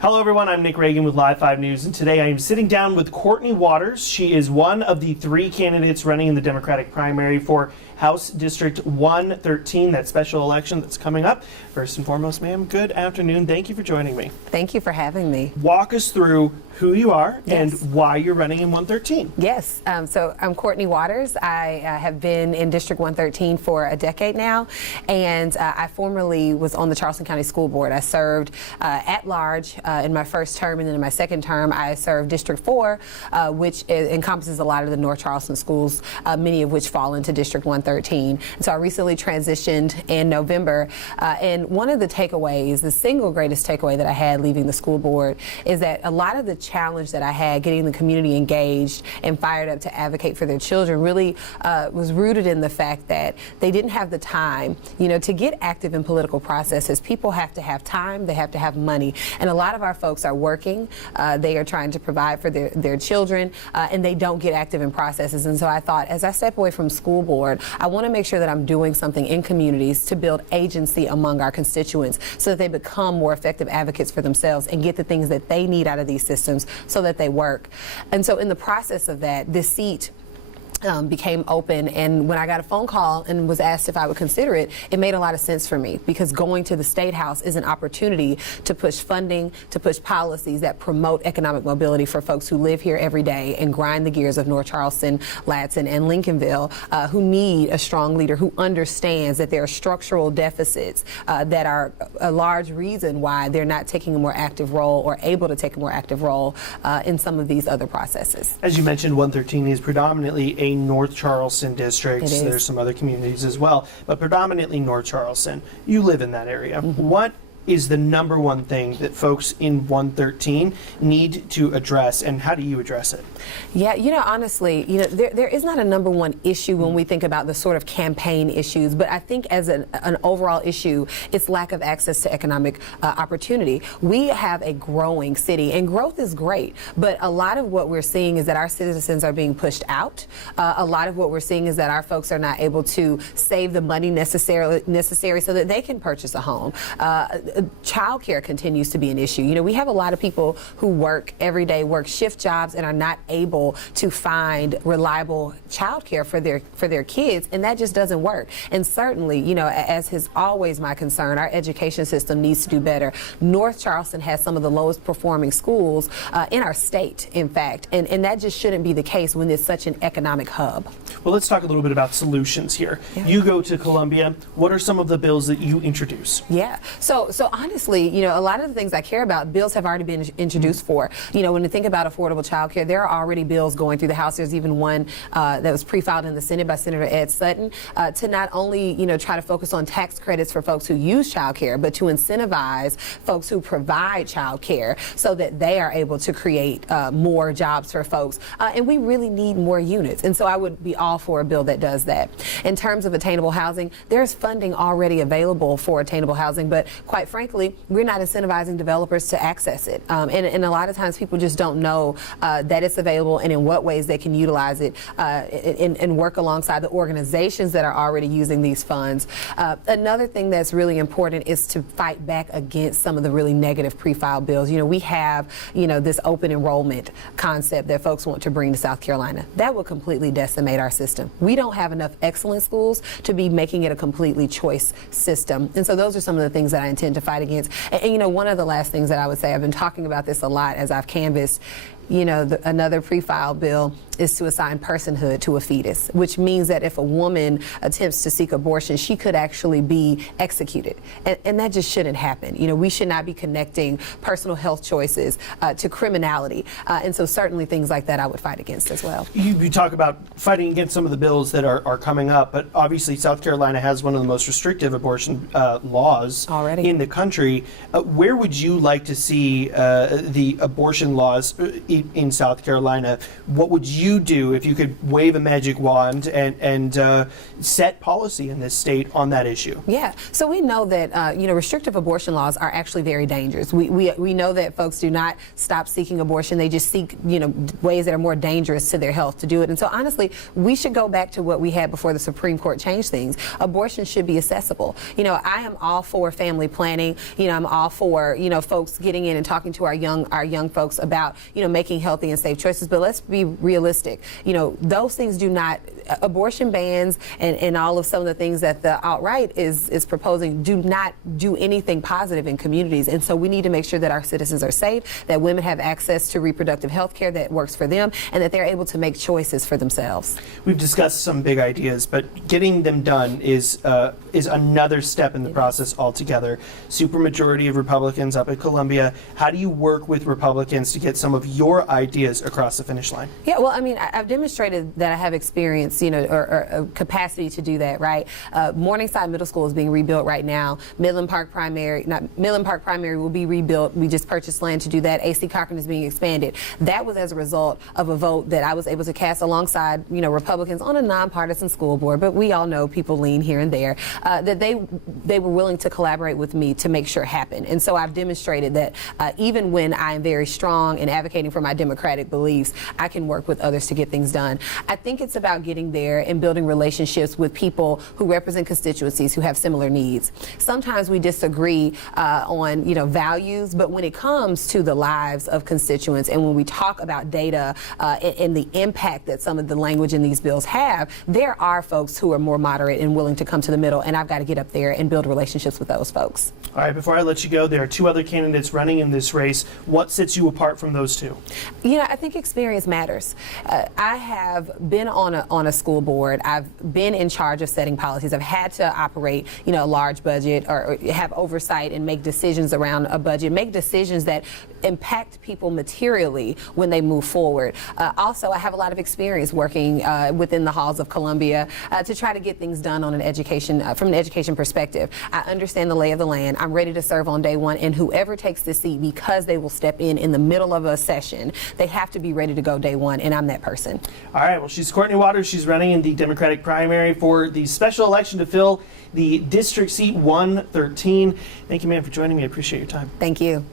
Hello everyone, I'm Nick Reagan with Live 5 News, and today I am sitting down with Courtney Waters. She is one of the 3 candidates running in the Democratic primary for House District 113, that special election that's coming up. First and foremost, ma'am, good afternoon. Thank you for joining me. Thank you for having me. Walk us through who you are and Yes. why you're running in 113. Yes, so I'm Courtney Waters. I have been in District 113 for a decade now, and I formerly was on the Charleston County School Board. I served at large in my first term, and then in my second term I served District 4, which encompasses a lot of the North Charleston schools, many of which fall into District 113. And so I recently transitioned in November, and one of the takeaways, the single greatest takeaway that I had leaving the school board, is that a lot of the challenge that I had getting the community engaged and fired up to advocate for their children really was rooted in the fact that they didn't have the time, to get active in political processes. People have to have time, they have to have money, and a lot of our folks are working, they are trying to provide for their children, and they don't get active in processes. And so I thought, as I step away from school board, I want to make sure that I'm doing something in communities to build agency among our constituents so that they become more effective advocates for themselves and get the things that they need out of these systems so that they work. And so in the process of that, this seat became open, and when I got a phone call and was asked if I would consider it, it made a lot of sense for me, because going to the State House is an opportunity to push funding, to push policies that promote economic mobility for folks who live here every day and grind the gears of North Charleston, Latson, and Lincolnville, who need a strong leader who understands that there are structural deficits that are a large reason why they're not taking a more active role or able to take a more active role in some of these other processes. As you mentioned, 113 is predominantly a North Charleston district. There's some other communities as well, but predominantly North Charleston. You live in that area. Mm-hmm. What is the number one thing that folks in 113 need to address, and how do you address it? Yeah, honestly, there is not a number one issue when we think about the sort of campaign issues, but I think as an overall issue, it's lack of access to economic opportunity. We have a growing city, and growth is great, but a lot of what we're seeing is that our citizens are being pushed out. A lot of what we're seeing is that our folks are not able to save the money necessary so that they can purchase a home. Child care continues to be an issue. We have a lot of people who work every day, work shift jobs, and are not able to find reliable child care for their kids, and that just doesn't work. And certainly, as is always my concern, our education system needs to do better. North Charleston has some of the lowest performing schools in our state, in fact, and that just shouldn't be the case when it's such an economic hub. Well, let's talk a little bit about solutions here. Yeah. You go to Columbia. What are some of the bills that you introduce? Yeah. So honestly, a lot of the things I care about, bills have already been introduced for. When you think about affordable child care, there are already bills going through the House. There's even one that was pre-filed in the Senate by Senator Ed Sutton to not only, try to focus on tax credits for folks who use child care, but to incentivize folks who provide child care so that they are able to create more jobs for folks. And we really need more units. And so I would be all for a bill that does that. In terms of attainable housing, there's funding already available for attainable housing, but quite frankly, we're not incentivizing developers to access it. And a lot of times people just don't know that it's available and in what ways they can utilize it and work alongside the organizations that are already using these funds. Another thing that's really important is to fight back against some of the really negative pre-filed bills. We have, this open enrollment concept that folks want to bring to South Carolina. That will completely decimate our system. We don't have enough excellent schools to be making it a completely choice system. And so those are some of the things that I intend to fight against. And one of the last things that I would say, I've been talking about this a lot as I've canvassed, another pre-filed bill is to assign personhood to a fetus, which means that if a woman attempts to seek abortion, she could actually be executed. And that just shouldn't happen. We should not be connecting personal health choices to criminality. And so certainly things like that I would fight against as well. You talk about fighting against some of the bills that are coming up, but obviously South Carolina has one of the most restrictive abortion laws already in the country. Where would you like to see the abortion laws seat in South Carolina. What would you do if you could wave a magic wand and set policy in this state on that issue? Yeah, so we know that restrictive abortion laws are actually very dangerous. We know that folks do not stop seeking abortion; they just seek ways that are more dangerous to their health to do it. And so honestly, we should go back to what we had before the Supreme Court changed things. Abortion should be accessible. I am all for family planning. I'm all for folks getting in and talking to our young folks about making healthy and safe choices. But let's be realistic. Those things do not. Abortion bans and all of some of the things that the alt-right is proposing do not do anything positive in communities. And so we need to make sure that our citizens are safe, that women have access to reproductive health care that works for them, and that they're able to make choices for themselves. We've discussed some big ideas, but getting them done is another step in the process altogether. Supermajority of Republicans up at Columbia. How do you work with Republicans to get some of your ideas across the finish line? Yeah, well, I mean, I've demonstrated that I have experience, or capacity to do that, right? Morningside Middle School is being rebuilt right now. Midland Park Primary will be rebuilt. We just purchased land to do that. A.C. Cochran is being expanded. That was as a result of a vote that I was able to cast alongside, Republicans on a nonpartisan school board, but we all know people lean here and there, that they were willing to collaborate with me to make sure it happened. And so I've demonstrated that even when I am very strong in advocating for my democratic beliefs, I can work with others to get things done. I think it's about getting there and building relationships with people who represent constituencies who have similar needs. Sometimes we disagree on values, but when it comes to the lives of constituents and when we talk about data and the impact that some of the language in these bills have, there are folks who are more moderate and willing to come to the middle, and I've got to get up there and build relationships with those folks. All right, before I let you go, there are two other candidates running in this race. What sets you apart from those two? I think experience matters. I have been on a school board. I've been in charge of setting policies. I've had to operate, a large budget or have oversight and make decisions around a budget, make decisions that impact people materially when they move forward. Also, I have a lot of experience working within the halls of Columbia to try to get things done on an education, from an education perspective. I understand the lay of the land. I'm ready to serve on day one, and whoever takes the seat, because they will step in the middle of a session, they have to be ready to go day one, and I'm that person. All right, well, she's Courtney Waters. She's running in the Democratic primary for the special election to fill the district seat 113. Thank you, ma'am, for joining me. I appreciate your time. Thank you.